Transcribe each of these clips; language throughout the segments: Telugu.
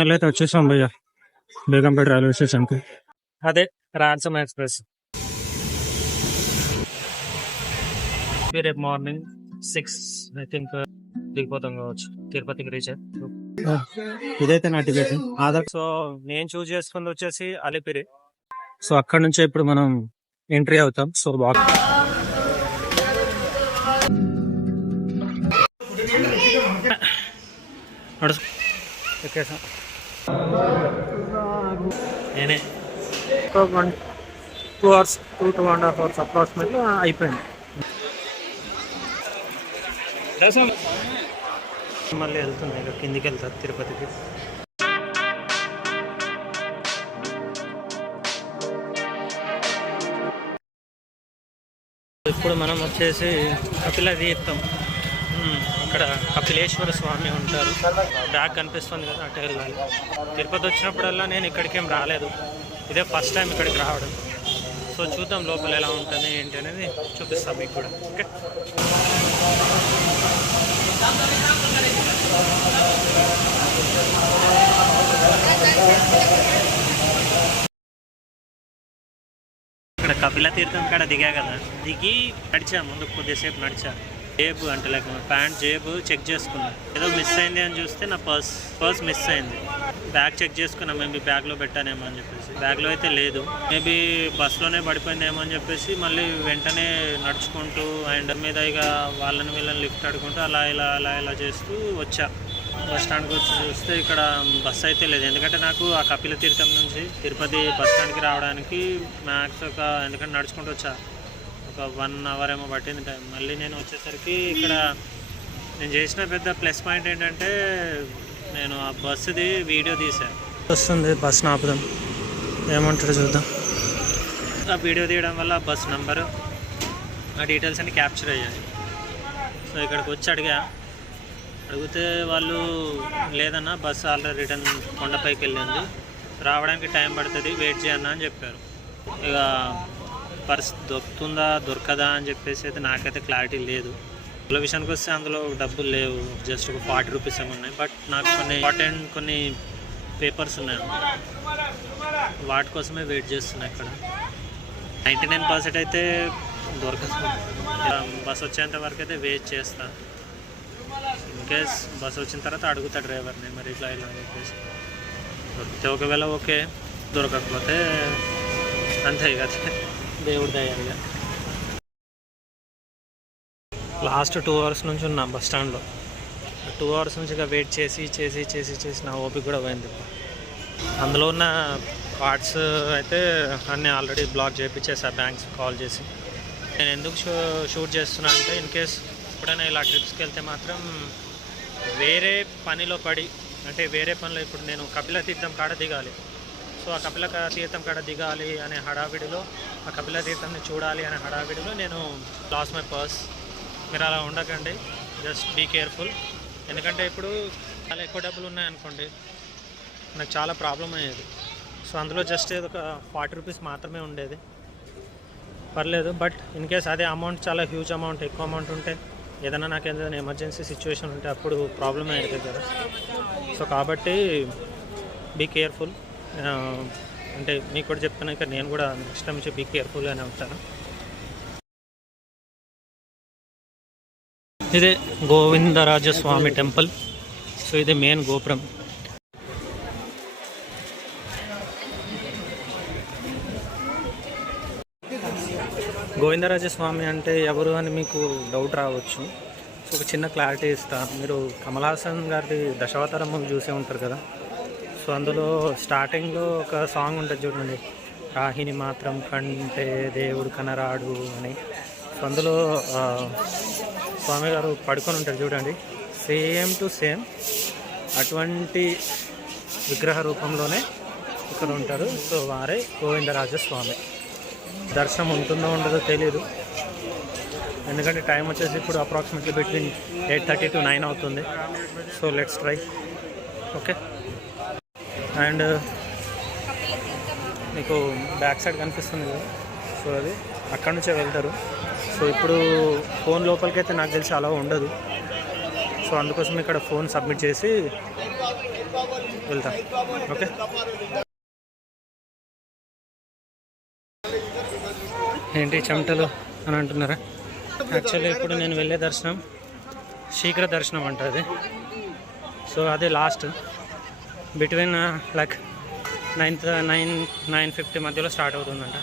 అయితే వచ్చేసాం భయ్య బేగంపేట రైల్వే స్టేషన్కి. అదే రాన్సమ్ ఎక్స్ప్రెస్. రేపు మార్నింగ్ 6 ఐ థింక్ దిగిపోతాం కావచ్చు, తిరుపతికి రీచ్. ఇదైతే నా టికెట్ ఆధార్. సో నేను చూస్ చేసుకుంది వచ్చేసి అలిపిరి. సో అక్కడ నుంచే ఇప్పుడు మనం ఎంట్రీ అవుతాం. సో బాగా నేనే 2 hours 2.5 hours అప్రాక్సిమేట్లీ అయిపోయింది. మళ్ళీ వెళ్తున్నాయి ఇక కిందికి వెళ్తారు తిరుపతికి. ఇప్పుడు మనం వచ్చేసి కపిల తీర్థం. ఇక్కడ కపిలేశ్వర స్వామి ఉంటారు. బ్యాగ్ కనిపిస్తుంది కదా, అటు వెళ్ళాలి. తిరుపతి వచ్చినప్పుడల్లా నేను ఇక్కడికేం రాలేదు, ఇదే ఫస్ట్ టైం ఇక్కడికి రావడం. సో చూద్దాం లోపల ఎలా ఉంటుంది ఏంటి అనేది చూపిస్తాం మీకు కూడా. ఓకే, ఇక్కడ కపిల తీర్థం కాడ దిగా కదా, దిగి నడిచా ముందు కొద్దిసేపు నడిచా. జేబు అంటే లైక్ ప్యాంట్ జేబు చెక్ చేసుకున్నా, ఏదో మిస్ అయింది అని చూస్తే నా పర్స్ మిస్ అయింది. బ్యాగ్ చెక్ చేసుకున్నా, మేబీ బ్యాగ్లో పెట్టానేమో అని చెప్పేసి. బ్యాగ్లో అయితే లేదు, మేబీ బస్లోనే పడిపోయిందేమో అని చెప్పేసి మళ్ళీ వెంటనే నడుచుకుంటూ అండ్ మీద ఇక వాళ్ళని వీళ్ళని లిఫ్ట్ అడుకుంటూ అలా ఇలా చేస్తూ వచ్చా. బస్ స్టాండ్కి వచ్చి చూస్తే ఇక్కడ బస్ అయితే లేదు. ఎందుకంటే నాకు ఆ కపిల తీర్థం నుంచి తిరుపతి బస్ స్టాండ్కి రావడానికి మ్యాక్స్ ఎందుకంటే నడుచుకుంటూ వచ్చా, ఒక 1 hour ఏమో పట్టింది టైం. మళ్ళీ నేను వచ్చేసరికి ఇక్కడ నేను చేసిన పెద్ద ప్లస్ పాయింట్ ఏంటంటే నేను ఆ బస్సుది వీడియో తీసాను. వస్తుంది బస్ ఆపుదాం, ఏమంటారు చూద్దాం. ఆ వీడియో తీయడం వల్ల బస్ నెంబరు ఆ డీటెయిల్స్ అన్ని క్యాప్చర్ అయ్యాయి. సో ఇక్కడికి వచ్చి అడిగితే వాళ్ళు లేదన్నా బస్సు ఆల్రెడీ రిటర్న్ కొండపైకి వెళ్ళింది, రావడానికి టైం పడుతుంది, వెయిట్ చేయన్నా అని చెప్పారు. ఇక పర్స్ దొరుకుతుందా దొరకదా అని చెప్పేసి అయితే నాకైతే క్లారిటీ లేదు. అందులో విషయానికి వస్తే అందులో డబ్బులు లేవు, జస్ట్ ఒక 40 రూపీస్ ఏమి ఉన్నాయి. బట్ నాకు కొన్ని ఇంపార్టెంట్ కొన్ని పేపర్స్ ఉన్నాయి, వాటి కోసమే వెయిట్ చేస్తున్నాయి. ఇక్కడ 99% అయితే దొరకదు. బస్ వచ్చేంత వరకు అయితే వెయిట్ చేస్తాను. ఇన్కేస్ బస్ వచ్చిన తర్వాత అడుగుతా డ్రైవర్ని, మరి ఇట్లా అని చెప్పేసి. దొరికితే ఒకవేళ ఓకే, దొరకకపోతే అంతే కదా, దేవుడి దయ్యాలిగా. లాస్ట్ 2 hours నుంచి ఉన్నా బస్ స్టాండ్లో. 2 hours నుంచి ఇక వెయిట్ చేసి నా ఓపిక కూడా పోయింది. అందులో ఉన్న కార్డ్స్ అయితే అన్నీ ఆల్రెడీ బ్లాక్ చేయించేసా బ్యాంక్స్ కాల్ చేసి. నేను ఎందుకు షూట్ చేస్తున్నా అంటే ఇన్కేస్ ఎప్పుడైనా ఇలా ట్రిప్స్కి వెళ్తే మాత్రం వేరే పనిలో పడి, అంటే వేరే పనిలో ఇప్పుడు నేను కపిల తీర్థం కాడ దిగాలి. సో ఆ కపిల తీర్థం కాడ దిగాలి అనే హడావిడిలో, ఆ కపిల తీర్థంని చూడాలి అనే హడావిడిలో నేను లాస్ మై పర్స్. మీరు అలా ఉండకండి, జస్ట్ బీ కేర్ఫుల్. ఎందుకంటే ఇప్పుడు చాలా ఎక్కువ డబ్బులు ఉన్నాయనుకోండి, నాకు చాలా ప్రాబ్లం అయ్యేది. సో అందులో జస్ట్ ఏదో ఒక 40 రూపీస్ మాత్రమే ఉండేది, పర్లేదు. బట్ ఇన్ కేస్ అదే అమౌంట్ చాలా హ్యూజ్ అమౌంట్, ఎక్కువ అమౌంట్ ఉంటే, ఏదైనా నాకు ఏదైనా ఎమర్జెన్సీ సిచ్యువేషన్ ఉంటే అప్పుడు ప్రాబ్లం అయ్యేది కదా. సో కాబట్టి బీ కేర్ఫుల్. అంటే మీకు కూడా చెప్తున్నా, ఇక నేను కూడా నెక్స్ట్ టైం నుంచి బీ కేర్ఫుల్గానే ఉంటాను. ఇదే గోవిందరాజస్వామి టెంపుల్. సో ఇది మెయిన్ గోపురం. గోవిందరాజస్వామి అంటే ఎవరు అని మీకు డౌట్ రావచ్చు. సో ఒక చిన్న క్లారిటీ ఇస్తాను. మీరు కమల్ హాసన్ గారి దశావతారం మూవీ చూసే ఉంటారు కదా. సో అందులో స్టార్టింగ్లో ఒక సాంగ్ ఉంటుంది చూడండి, రాహిని మాత్రం కంటే దేవుడు కనరాడు అని. సో అందులో స్వామి గారు పడుకొని ఉంటారు చూడండి, సేమ్ టు సేమ్ అటువంటి విగ్రహ రూపంలోనే ఇక్కడ ఉంటారు. సో వారే గోవిందరాజస్వామి. దర్శనం ఉంటుందో ఉండదో తెలీదు, ఎందుకంటే టైం వచ్చేసి ఇప్పుడు అప్రాక్సిమేట్లీ బిట్వీన్ 8:30 to 9 అవుతుంది. So let's try. Okay, and మీకు బ్యాక్ సైడ్ కనిపిస్తుంది కదా, సో అది అక్కడ నుంచే వెళ్తారు. సో ఇప్పుడు ఫోన్ లోపలికి అయితే నాకు తెలిసి అలా ఉండదు. సో అందుకోసం ఇక్కడ ఫోన్ సబ్మిట్ చేసి వెళ్తాం. ఓకే, ఏంటి చెమటలు అని అంటున్నారా? యాక్చువల్లీ ఇప్పుడు నేను వెళ్ళే దర్శనం శీఘ్ర దర్శనం అంటుంది. సో అదే లాస్ట్ బిట్వీన్ లైక్ 9-9:50 మధ్యలో స్టార్ట్ అవుతుందంట.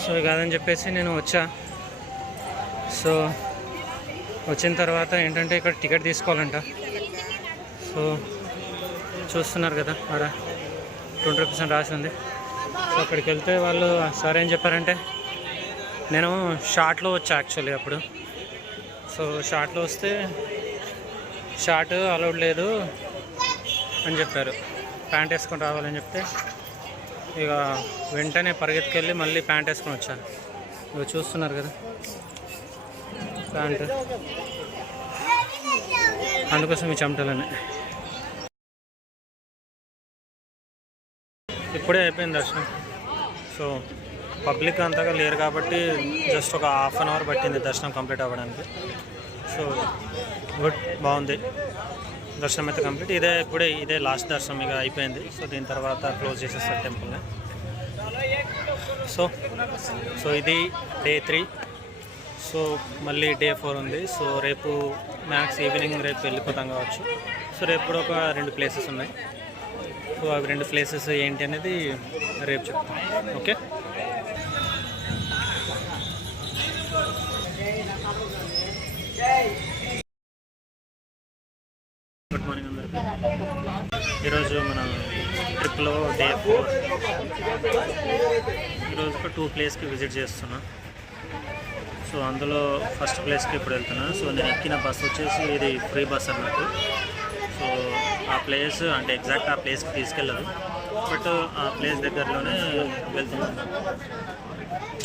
సో కాదని చెప్పేసి నేను వచ్చా. సో వచ్చిన తర్వాత ఏంటంటే ఇక్కడ టికెట్ తీసుకోవాలంట. సో చూస్తున్నారు కదా, అక్కడ 20% రాసి ఉంది. సో అక్కడికి వెళ్తే వాళ్ళు సార్ ఏం చెప్పారంటే, నేను షార్ట్లో వచ్చా యాక్చువల్లీ అప్పుడు. సో షార్ట్లో వస్తే షార్ట్ అలౌడ్ లేదు అని చెప్పారు, ప్యాంట్ వేసుకొని రావాలని చెప్తే ఇక వెంటనే పరిగెత్తుకెళ్ళి మళ్ళీ ప్యాంట్ వేసుకొని వచ్చాను. ఇక చూస్తున్నారు కదా ప్యాంట్, అందుకోసం ఈ చెమటలని. ఇప్పుడే అయిపోయింది దర్శనం. సో పబ్లిక్ అంతగా లేరు కాబట్టి జస్ట్ ఒక ½ అన్ అవర్ పట్టింది దర్శనం కంప్లీట్ అవ్వడానికి. సో గుడ్, బాగుంది. దర్శనం అయితే కంప్లీట్. ఇదే లాస్ట్ దర్శనం, ఇక అయిపోయింది. సో దీని తర్వాత క్లోజ్ చేసేస్తారు టెంపుల్ని. సో ఇది డే 3. సో మళ్ళీ డే 4 ఉంది. సో రేపు మ్యాక్స్ ఈవినింగ్ రేపు వెళ్ళిపోతాం కావచ్చు. సో రేపు కూడా ఒక 2 ప్లేసెస్ ఉన్నాయి. సో అవి 2 ప్లేసెస్ ఏంటి అనేది రేపు చెప్తాం. ఓకే, గుడ్ మార్నింగ్ అందరికీ. ఈరోజు మన ట్రిప్లో డే 4. ఈరోజు ఒక 2 ప్లేస్కి విజిట్ చేస్తున్నా. సో అందులో ఫస్ట్ ప్లేస్కి ఇప్పుడు వెళ్తున్నా. సో నేను ఎక్కిన బస్ వచ్చేసి ఇది ఫ్రీ బస్ అన్నట్టు. సో ఆ ప్లేస్ అంటే ఎగ్జాక్ట్ ఆ ప్లేస్కి తీసుకెళ్ళదు, బట్ ఆ ప్లేస్ దగ్గరలోనే వెళ్తున్నాను.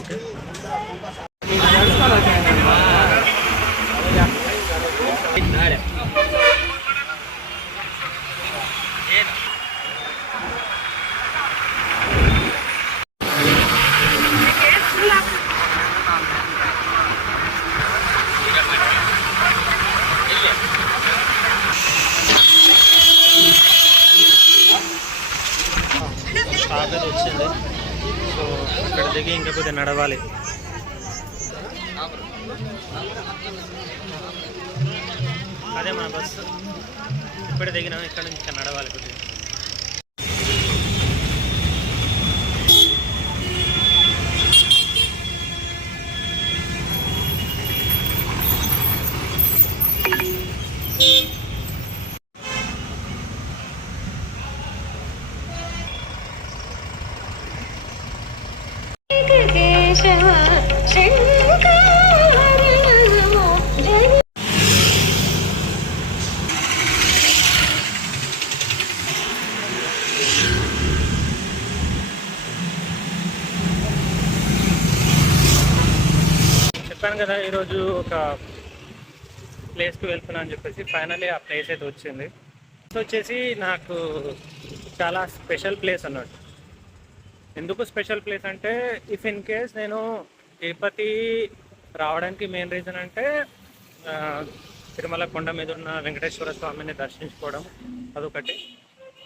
ఓకే, కాగజ్ వచ్చింది. సో ఇక్కడ దిగి ఇంకా కొద్దిగా నడవాలి. అదే మన బస్సు. ఇప్పుడు దిగినా ఇక్కడ నుంచి ఇంకా నడవాలి కొద్దిగా. చెప్పాను కదా ఈరోజు ఒక ప్లేస్కి వెళ్తున్నా అని చెప్పేసి. ఫైనల్లీ ఆ ప్లేస్ అయితే వచ్చింది. వచ్చేసి నాకు చాలా స్పెషల్ ప్లేస్ అన్నట్టు. ఎందుకు స్పెషల్ ప్లేస్ అంటే, ఇఫ్ ఇన్ కేస్ నేను తిరుపతి రావడానికి మెయిన్ రీజన్ అంటే తిరుమల కొండ మీద ఉన్న వెంకటేశ్వర స్వామిని దర్శించుకోవడం అదొకటి.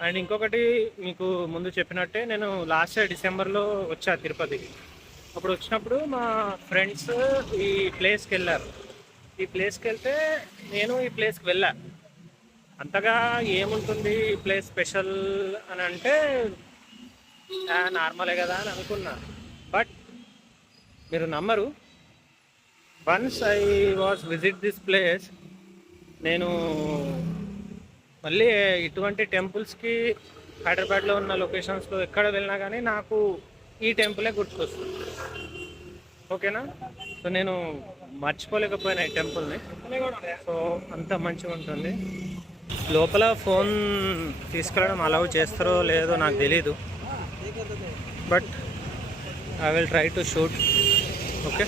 అండ్ ఇంకొకటి మీకు ముందు చెప్పినట్టే, నేను లాస్ట్ ఇయర్ డిసెంబర్లో వచ్చా తిరుపతికి. అప్పుడు వచ్చినప్పుడు మా ఫ్రెండ్స్ ఈ ప్లేస్కి వెళ్ళారు. ఈ ప్లేస్కి వెళ్తే నేను ఈ ప్లేస్కి వెళ్ళా. అంతగా ఏముంటుంది ఈ ప్లేస్ స్పెషల్ అని అంటే, నార్మలే కదా అని అనుకున్నా. బట్ మీరు నమ్మరు, once I was visit this place, నేను మళ్ళీ ఇటువంటి టెంపుల్స్కి హైదరాబాద్లో ఉన్న లొకేషన్స్లో ఎక్కడ వెళ్ళినా కానీ నాకు ఈ టెంపులే గుర్తుకొస్తుంది. ఓకేనా? సో నేను మర్చిపోలేకపోయినా ఈ టెంపుల్ని. సో అంత మంచిగా ఉంటుంది. లోపల ఫోన్ తీసుకెళ్ళడం అలౌ చేస్తారో లేదో నాకు తెలీదు, but I will try to shoot. Okay,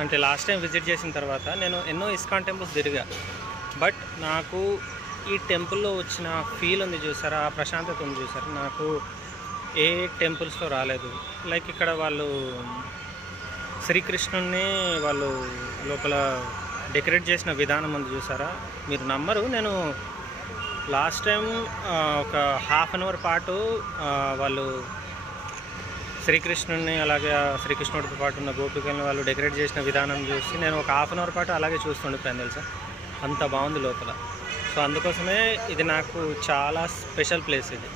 అంటే లాస్ట్ టైం విజిట్ చేసిన తర్వాత నేను ఎన్నో ఇస్కాన్ టెంపుల్స్ తిరిగా. బట్ నాకు ఈ టెంపుల్లో వచ్చిన ఫీల్ ఉంది చూసారా, ఆ ప్రశాంతత ఉంది చూసారా, నాకు ఏ టెంపుల్స్లో రాలేదు. లైక్ ఇక్కడ వాళ్ళు శ్రీకృష్ణుడిని వాళ్ళు లోపల డెకరేట్ చేసిన విధానం ఉంది చూసారా, మీరు నమ్మరు. నేను లాస్ట్ టైం ఒక హాఫ్ అన్ అవర్ పాటు వాళ్ళు శ్రీకృష్ణుడిని అలాగే శ్రీకృష్ణుడితో పాటు ఉన్న గోపికలను వాళ్ళు డెకరేట్ చేసిన విధానం చూసి నేను ఒక హాఫ్ అన్ అవర్ పాటు అలాగే చూస్తుండిపోయాను తెలుసా, అంత బాగుంది లోపల. సో అందుకోసమే ఇది నాకు చాలా స్పెషల్ ప్లేస్ ఇది.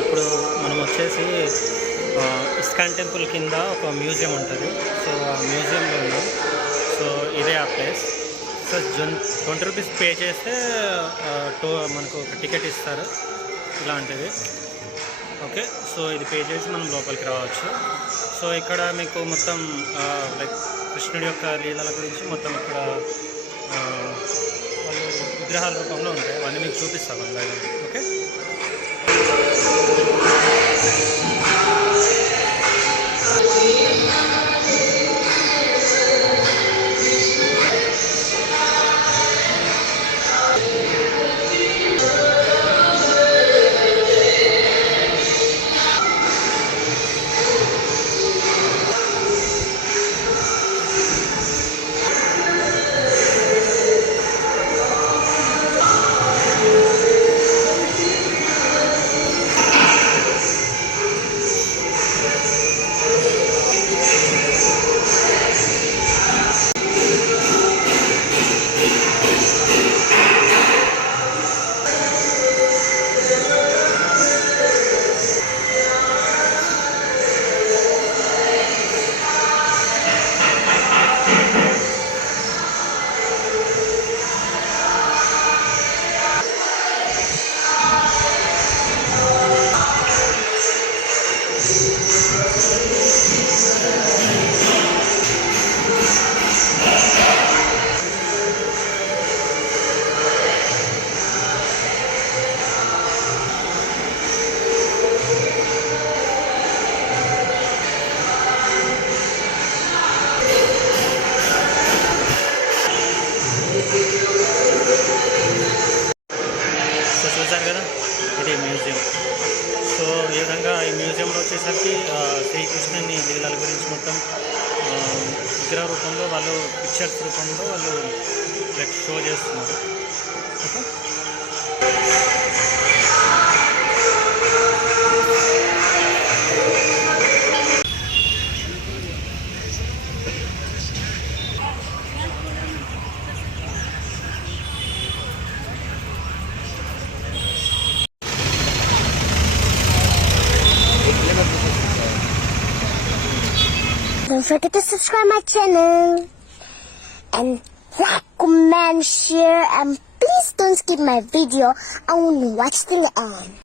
ఇప్పుడు మనం వచ్చేసి ఇస్కాన్ టెంపుల్ కింద ఒక మ్యూజియం ఉంటుంది. సో ఆ మ్యూజియంలో ఉన్నాం. సో ఇదే ఆ ప్లేస్. సో 20 రూపీస్ పే చేస్తే మనకు ఒక టికెట్ ఇస్తారు ఇలాంటిది. ఓకే, సో ఇది పే చేసి మనం లోపలికి రావచ్చు. సో ఇక్కడ మీకు మొత్తం లైక్ కృష్ణుడి యొక్క లీలల గురించి మొత్తం ఇక్కడ వాళ్ళు విగ్రహాల రూపంలో ఉంటాయి, అవన్నీ మీకు చూపిస్తాను బయట. ఓకే, చూసారు కదా, ఇది మ్యూజియం. సో ఈ విధంగా ఈ మ్యూజియంలో వచ్చేసరికి శ్రీకృష్ణుని లీలల గురించి మొత్తం విగ్రహ రూపంలో వాళ్ళు పిక్చర్స్ రూపంలో వాళ్ళు లైక్ షో చేస్తున్నారు. Okay, don't forget to subscribe my channel and like, comment, share, and please don't skip my video. I want to watch till the end.